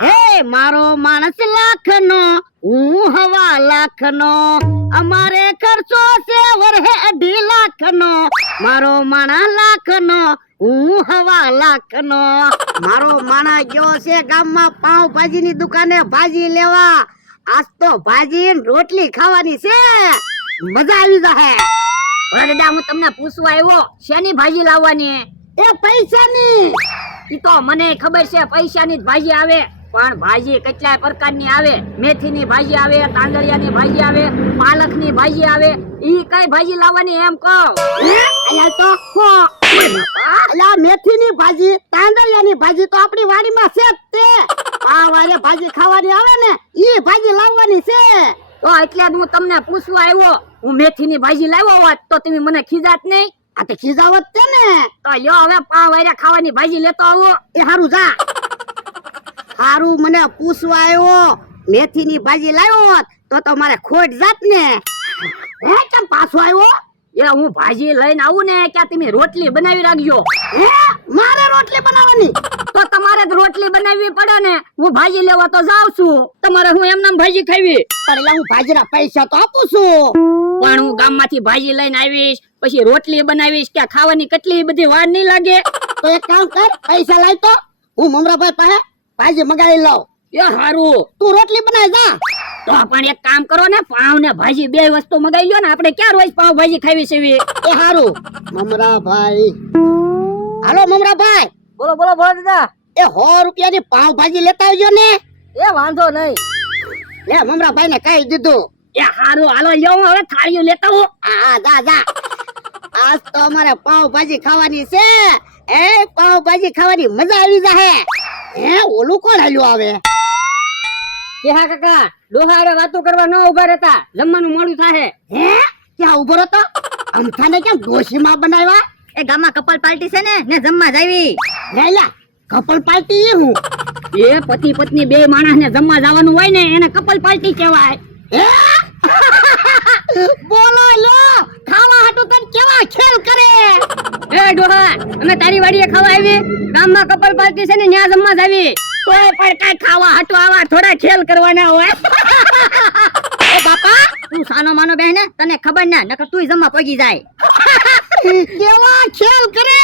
હે મારો માણસ લાખનો હું હવા લાખનો અમારે ખર્ચો છે વરહે 2.5 લાખનો મારો માણા લાખનો હું હવા લાખનો મારો માણા ગયો છે ગામમાં પાવભાજી ની દુકાને ભાજી લેવા આજ તો ભાજી ને રોટલી ખાવાની છે મજા આવી જાહે દાદા હું તમને પૂછવા આવ્યો શેની ભાજી લાવવાની એ પૈસાની ઈ તો મને ખબર છે પૈસાની જ ભાજી આવે પણ ભાજી કેટલાય પ્રકારની આવે મેથીની ભાજી આવે તાંદળિયાની ભાજી આવે પાલકની ભાજી આવે ઈ કઈ ભાજી લાવવાની એમ કહો અલ્યા તો અલ્યા મેથીની ભાજી તાંદળિયાની ભાજી તો આપણી વાડીમાં છે જ તે આ વારે ભાજી ખાવાની આવે ને ઈ ભાજી લાવવાની છે તો એટલે જ હું તમને પૂછવા આવ્યો હું મેથીની ભાજી લાવ્યો હોત તો તમે મને ખીજાત નહીં આ તો ખીજાવત છે ને તો લ્યો હવે પાવ વારે ખાવાની ભાજી લેતો આવો એ હારું જા હારું મને પૂછવા આવ્યો મેથીની ભાજી લાવ્યો હોત તો મારે ખોટ જાત ને હે કેમ પાછો આવ્યો એ હું ભાજી લઈને આવું ને ક્યાં તમે રોટલી બનાવી રાખજો હે મારે રોટલી બનાવવાની તો તમારે જ રોટલી બનાવવી પડે ને હું ભાજી લેવા તો જાઉં છું તમારે હું એમ નામ ભાજી ખાવી પણ એલા હું ભાજીના પૈસા તો આપું છું પણ હું ગામમાંથી ભાજી લઈને આવીશ પછી રોટલી બનાવીશ કે ખાવાની કેટલી બધી વાર નહીં લાગે તો એક કામ કર પૈસા લાય તો હું મમરાભાઈ પાસે ભાજી મગાવી લઉં એ હારું તું રોટલી બનાવી જા તો પણ એક કામ કરો ને પાવ ને ભાજી બે વસ્તુ મગાવી લ્યો ને આપણે ક્યાં રોજ પાવ ભાજી ખાવી છે એ હારું મમરાભાઈ હાલો મમરાભાઈ બોલો બોલો બોલો દાદા એ 100 રૂપિયાની પાવ ભાજી લેતા આવજો ને એ વાંધો નહીં લે મમરાભાઈ ને કહી દીધું એ હારું હાલો લ્યો હું હવે થાળીઓ લેતા હું હા જા જા આજ તો અમારે પાવ ભાજી ખાવાની છે એ પાવ ભાજી ખાવાની મજા આવી જાહે હે ઓલું કોણ હાલ્યું આવે કે હા કાકા ડોહારે વાતો કરવા ન ઉભા રહેતા જમવાનું મોડું થાય હે ક્યાં ઉભો હતો અમથાને કેમ ડોશીમાં બનાવ્યા એ ગામમાં કપલ પાર્ટી છે ને જમવા જાવી લેલા કપલ પાર્ટી હું એ પતિ પત્ની બે માણસ ને જમવા જવાનું હોય ને એને કપલ પાર્ટી કહેવાય હે બોલો લો ખાવા હાટુ તને કેવા ખેલ કરે એ ડોહા અમે તારી વાડીએ ખાવા આવી ગામમાં કપલ પાર્ટી છે ને ન્યા જમવા જાવી તોય પણ કાઈ ખાવા હાટુ આવા થોડા ખેલ કરવાના હોય એ બાપા તું સાનો માનો બહેને તને ખબર ના નકર તુંય જમવા પગી જાય કેવા ખેલ કરે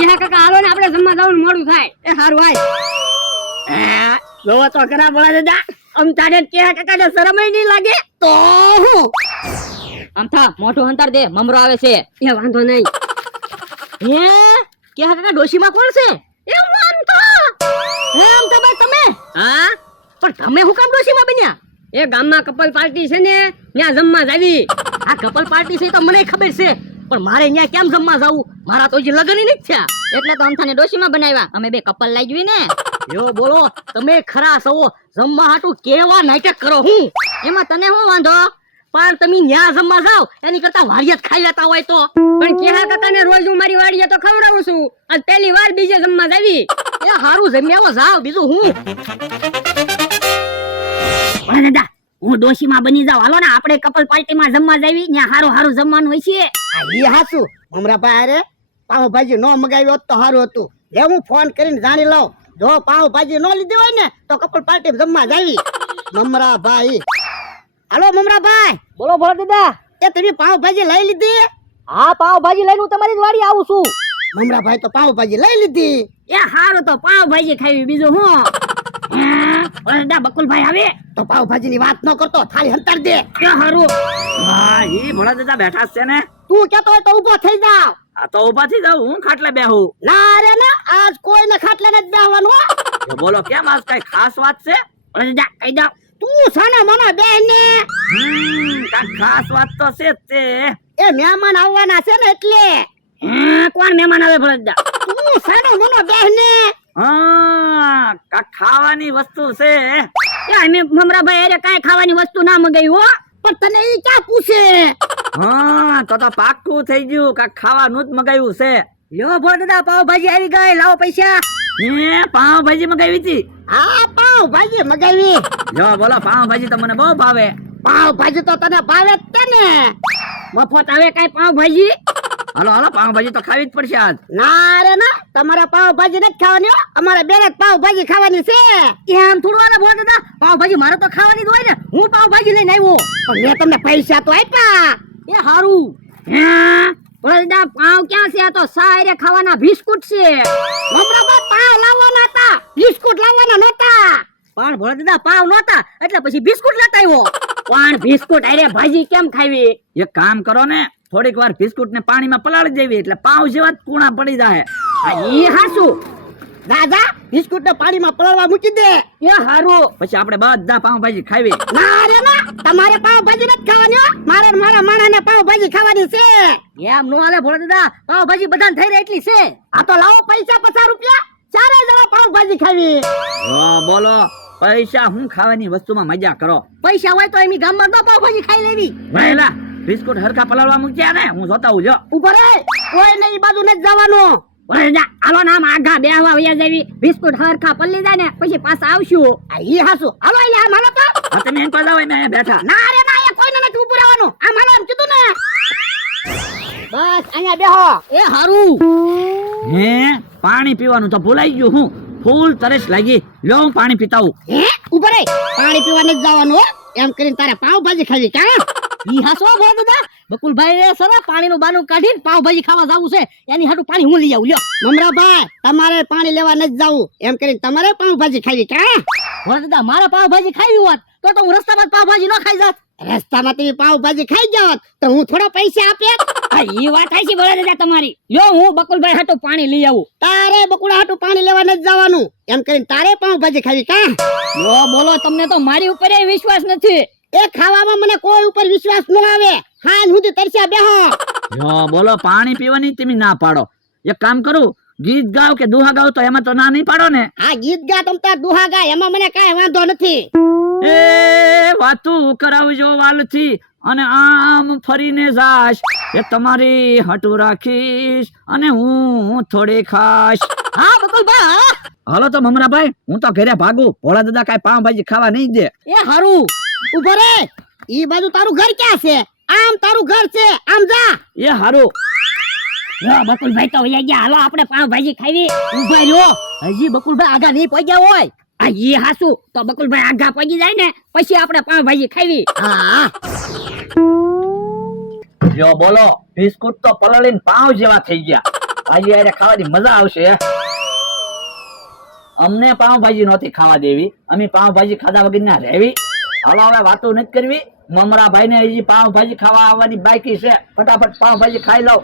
યા કાકા હાલો ને આપણે જમવા જવાનું મોડું થાય એ હારું આય જોવો તો ખરા બોલા દાદા આમ તારે કે કાકા ને શરમ નહીં લાગે તો હું આમ થા મોઢું હંતાર દે મમરો આવે છે એ વાંધો નહીં હે કે કાકા ડોશીમાં કોણ છે એ વાંધો એમ તમે હા પણ તમે હું કામ ડોશીમાં બન્યા એ ગામમાં કપલ પાર્ટી છે ને ત્યાં જમવા જાવી આ કપલ પાર્ટી છે તો મને ખબર છે પણ મારે ત્યાં કેમ જમવા જાવું મારા તો હજી લગન નથી થયા એટલે તો અમથાને ડોશીમાં બનાવ્યા અમે બે કપલ લઈ જવી ને યો બોલો તમે ખરા છો જમવા હાટુ કેવા નાટક કરો હું એમાં તને શું વાંધો પણ તમે ન્યા જમવા જાવ એની કરતા વાડિયા ખાઈ લેતા હોય તો પણ કેહા કાકાને રોજ હું મારી વાડિયા તો ખવડાવું છું આજ પહેલી વાર બીજે જમવા જાવી એ હારું જમ્યાવો જાવ બીજું હું ઓય દાદા હું ડોશીમાં બની જાવ હાલો ને આપણે કપલ પાર્ટીમાં જમવા જાવી ન્યા હારું હારું જમવાનું હોય છે ઈ હાસુ મમરાભાઈ અરે પાવ ભાજી નો મગાવ્યો હોત તો હારું હતું લે હું ફોન કરીને જાણી લઉં જો પાવ ભાજી નો લીધી હોય ને તો કપલ પાર્ટી જમવા જાવી મમરાભાઈ હાલો મમરાભાઈ બોલો બોલો દાદા એ તમે પાવ ભાજી લઈ લીધી હા પાવ ભાજી લઈને હું તમારી વાડી આવું છું મમરાભાઈ તો પાવ ભાજી લઈ લીધી એ હારું તો પાવ ભાજી ખાવી બીજું હું ઓય દાદા બકુલભાઈ આવે તો પાવ ભાજી ની વાત ન કરતો થાળી હંતાર દે એ હારું હા ઈ ભોળા દાદા બેઠા છે ને તું કેતો હોય તો ઊભો થઈ જાવ આ તો ઉભા થઈ જાવ હું ખાટલે બેહું ના રે ના આજ કોઈને ખાટલે નથી બેહવાનું હો. તો બોલો કેમ આજ કઈ ખાસ વાત છે ઓય દાદા કહી દો તું સાના મનો બેન ને કાંઈક ખાસ વાત તો છે જ તે એ મહેમાન આવવાના છે ને એટલે કોણ મહેમાન આવે ભરત દાદા તું સાનો મનો બેન ને હા કાંઈક ખાવાની વસ્તુ છે એ અમે મમરાભાઈ અરે કાઈ ખાવાની વસ્તુ ના મગાવી હો પણ તને ઈ ક્યાં પૂછે હા તો પાક્કું થઈ ગયું કાંઈક ખાવાનું જ મગાવ્યું છે લ્યો ભરત દાદા પાવ ભાજી આવી ગઈ લાવો પૈસા હે પાવભાજી મગાવી હતી હા પાવ ભાજી મગાવી જો બોલો પાવભાજી તો મને બહુ ભાવે પાવ ભાજી તો તને ભાવે જ તે ને મફત આવે કઈ પાવ ભાજી હાલો હાલો પાવભાજી તો ખાવી જ પડશે આજ. ના રે ના, તમારે પાવભાજી નથી ખાવાની હો, અમારે બેને પાવભાજી ખાવાની છે. એમ થોડું આલે ભોળા દાદા, પાવભાજી મારે તો ખાવાની જ હોય ને, હું પાવભાજી લઈને આવ્યો. પણ મેં તમને પૈસા તો આપ્યા. એ હારું. હે ભોળા દાદા પાવ ક્યાં છે? આ તો સાયરે ખાવાના બિસ્કુટ છે. મમરાભાઈ પાવ લાવવાના હતા, બિસ્કુટ લાવવાના નતા. પણ ભોળા દાદા પાવ નહોતા એટલે પછી બિસ્કુટ લેતા આવ્યો. પણ બિસ્કુટ અરે ભાજી કેમ ખાવી? એક કામ કરો ને, થોડીક વાર બિસ્કુટ ને પાણીમાં પલાળી દેવી એટલે પાવ જેવા જ કૂણા પડી જાય. ઈ હાસુ. દાદા બિસ્કુટ ને પાણીમાં પલાળવા મૂકી દે. એ હારું. પછી આપણે બધા પાવભાજી ખાવી. ના રે ના, તમારે પાવભાજી નથી ખાવાની હો, મારે ને મારા માણાને પાવભાજી ખાવાની છે. એમ નો હાલે ભોળા દાદા, પાવભાજી બધાને થઈ રહી એટલી છે. આ તો લાવો પૈસા 50 રૂપિયા, ચારે જણા પાવભાજી ખાવી. બોલો પૈસા હું ખાવાની વસ્તુમાં મજા કરો. પૈસા હોય તો એમી ગામમાં તો પાવભાજી ખાઈ લેવી. વહેલા બિસ્કુટ હરખા પલાળવા મૂક્યા ને, હું જોતા હું જો. ઉપર કોઈ ને ઈ બાજુ નથી જવાનું. ભોળા દાદા હાલો નામ આગા બેહવા વયા જાવી, બિસ્કુટ હરખા પલ્લી જાય ને પછી પાછા આવશું. આ ઈ હાસુ, હાલો એટલે આમ હાલો તો. હા, તમે એમ કહો અહીંયા બેઠા. ના રે ના, એ કોઈને નથી ઉભું રહેવાનું, આમ હાલો એમ કીધું ને. બસ અહીંયા બેહો. એ હારું. હે પાણી પીવાનું તો ભૂલાઈ ગયું. હું ફૂલ તરસ લાગી, લો હું પાણી પીતા આવું. હે ઉપર પાણી પીવા નથી જવાનું હો, એમ કરીને તારે પાવભાજી ખાવી કા? ઈ હાસો ભોળા દાદા, બકુલભાઈ એ સરા પાણીનું બાનું કાઢીને પાવભાજી ખાવા જાવું છે, એની હાટુ પાણી હું લઈ આવું. લ્યો મમરાભાઈ, તમારે પાણી લેવા નથી જવું, એમ કરીને તમારે પાવભાજી ખાવી કા? ભોળા દાદા મારા પાવભાજી ખાવી હોત તો હું રસ્તામાં જ પાવભાજી ન ખાઈ જાત. રસ્તામાં તમે પાવભાજી ખાઈ જાવ તો હું થોડા પૈસા આપ્યા. ઈ વાત થાય છે ભોળા દાદા તમારી. લ્યો હું બકુલભાઈ હાટુ પાણી લઈ આવું. તારે બકુડા હાટુ પાણી લેવા નથી જવાનું, એમ કરીને તારે પાવભાજી ખાવી કા? લો બોલો, તમને તો મારી ઉપર વિશ્વાસ નથી. એ ખાવામાં મને કોઈ ઉપર વિશ્વાસ ન આવે. હાન સુધી તરસ્યા બેહો. જો બોલો પાણી પીવાની તમે ના પાડો. એક કામ કરું, ગીત ગાવ કે દુહા ગાવ તો એમાં તો ના નહીં પાડો ને. આ ગીત ગા તમતા દુહા ગા, એમાં મને કાંઈ વાંધો નથી. એ વાતું કરાવજો વાલથી અને આમ ફરીને જાશ, એ તમારી હાટુ રાખીશ અને હું થોડી ખાશ. હા બકુલભાઈ હા. હાલો તો મમરાભાઈ, હું તો ઘરે ભાગું. ભોળા દાદા કાંઈ પાવભાજી ખાવા નહીં દે. એ હારું. ઉભો રે, ઈ બાજુ તારું ઘર ક્યાં છે? આમ તારું ઘર છે, આમ જા. એ હારું. લો બકુલભાઈ તો વયા ગયા, હાલો આપણે પાવભાજી ખાવી. ઉભા રહ્યો, હજી બકુલભાઈ આગા નહીં પહોંચ્યા હોય. આ ઈ હાસુ, તો બકુલભાઈ આગા પહોંચી જાય ને પછી આપણે પાવભાજી ખાવી. હા જો બોલો, બિસ્કુટ તો પલાળીને પાવ જેવા થઈ ગયા. ભાજી આરે ખાવાની મજા આવશે. અમને પાવભાજી નહોતી ખાવા દેવી, અમે પાવભાજી ખાધા વગર ના રહેવી. હાલો હવે વાતો નથી કરવી. મમરાભાઈ ને હજી પાવભાજી ખાવા આવવાની બાકી છે, ફટાફટ પાવભાજી ખાઈ લઉં.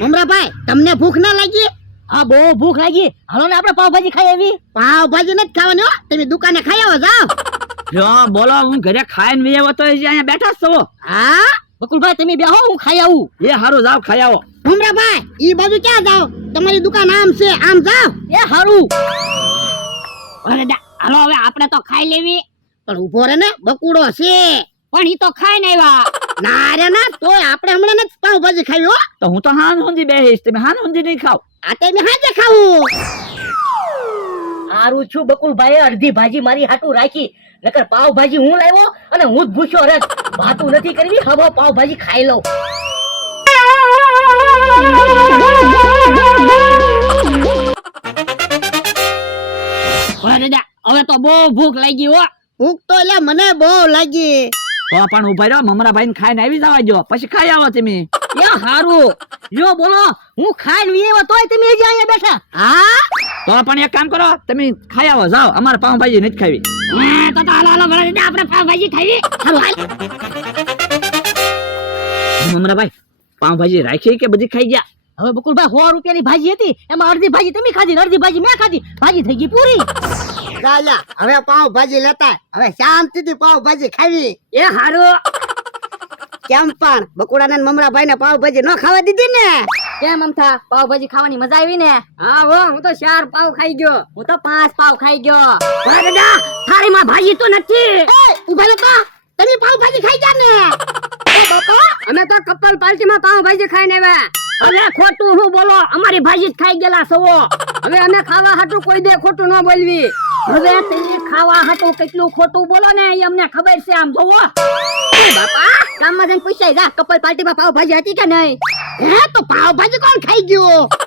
મમરાભાઈ, તમને ભૂખ ના લાગી? હા બહુ ભૂખ લાગી, હાલો ને આપણે પાવભાજી ખાઈ આવી. પાવભાજી નથી ખાવાની હો, તમે દુકાને ખાઈ આવો, જાઓ. જો બોલો, હું ઘરે ખાઈને વી આવ્યો તો હજી અહીંયા બેઠા જ છો. હા બકુલભાઈ તમે બેહો, હું ખાઈ આવું. એ હારું, જાવ ખાઈ આવો. મમરાભાઈ, ઈ બાજુ ક્યાં જાઓ? તમારી દુકાન આમ છે, આમ જાઓ. એ હારું. અરે દા, હાલો હવે આપણે તો ખાઈ લેવી. પણ ઉભો રે ને, બકુડો છે. પણ ઈ તો ખાઈ ને આવ્યા. ના રે ના, તોય આપણે હમણાં નથી પાવભાજી ખાવી હો. તો હું તો હાન હુંજી બેહીશ, તમે હાન હુંજી નહીં ખાવ. આ તે મેં હાજે ખાવું. હારું છું બકુલભાઈ, અડધી ભાજી મારી હાટુ રાખી, નકર પાવભાજી હું લાવ્યો અને હું જ ભૂખ્યો રહેત. વાતું નથી કરવી, હવે પાવભાજી ખાઈ લઉં. દાદા હવે તો બહુ ભૂખ લાગી હો. ભૂખ તો એટલે મને બહુ લાગી. તો પણ ઉભા રહ્યો, મમરાભાઈ ને ખાઈને આવી જવા જો, પછી ખાઈ આવો તમે. એ હારું. જો બોલો, હું ખાઈને વી આવ્યો તોય તમે હજી અહીંયા બેઠા. હા તો પણ એક કામ કરો, તમે ખાઈ આવો, જાઓ. અમારે પાવભાજી નથી ખાવી. તો હાલો હાલો ભલા દાદા, આપણે પાવભાજી ખાવી. હાલો હાલ. મમરાભાઈ, પાવભાજી રાખી કે બધી ખાઈ ગયા? હવે બકુલભાઈ 100 રૂપિયાની ભાજી હતી, એમાં અડધી ભાજી તમે ખાધી, અડધી ભાજી મેં ખાધી, ભાજી થઈ ગઈ પૂરી. ચાલ્યા, હવે પાવભાજી લેતા, હવે શાંતિથી પાવભાજી ખાવી. એ હારું. કેમ પણ બકુડાને ને મમરાભાઈ ને પાવભાજી ન ખાવા દીધી ને? કેમ અમથા, પાવભાજી ખાવાની મજા આવી ને? હા હો, હું તો 4 પાવ ખાઈ ગયો, હું તો 5 પાવ ખાઈ ગયો. ભલા દાદા, થાળીમાં ભાજી તો નથી. એ ઉભા રહેતા, તમે પાવભાજી ખાઈ ગયા ને? એ બાપા, અમે તો કપલ પાર્ટીમાં પાવભાજી ખાઈને આવ્યા. હવે ખોટું હું બોલો, અમારી ભાજી જ ખાઈ ગયેલા સવો. હવે અમે ખાવા હાટું કોઈ દે ખોટું ન બોલવી. હવે તે ખાવા હતું કેટલું ખોટું બોલો ને એ અમને ખબર છે આમ જોવો બાપા ગામમાં જઈને પૂછાય જા કપલ પાર્ટીમાં પાવભાજી હતી કે નહીં હે તો પાવભાજી કોણ ખાઈ ગયું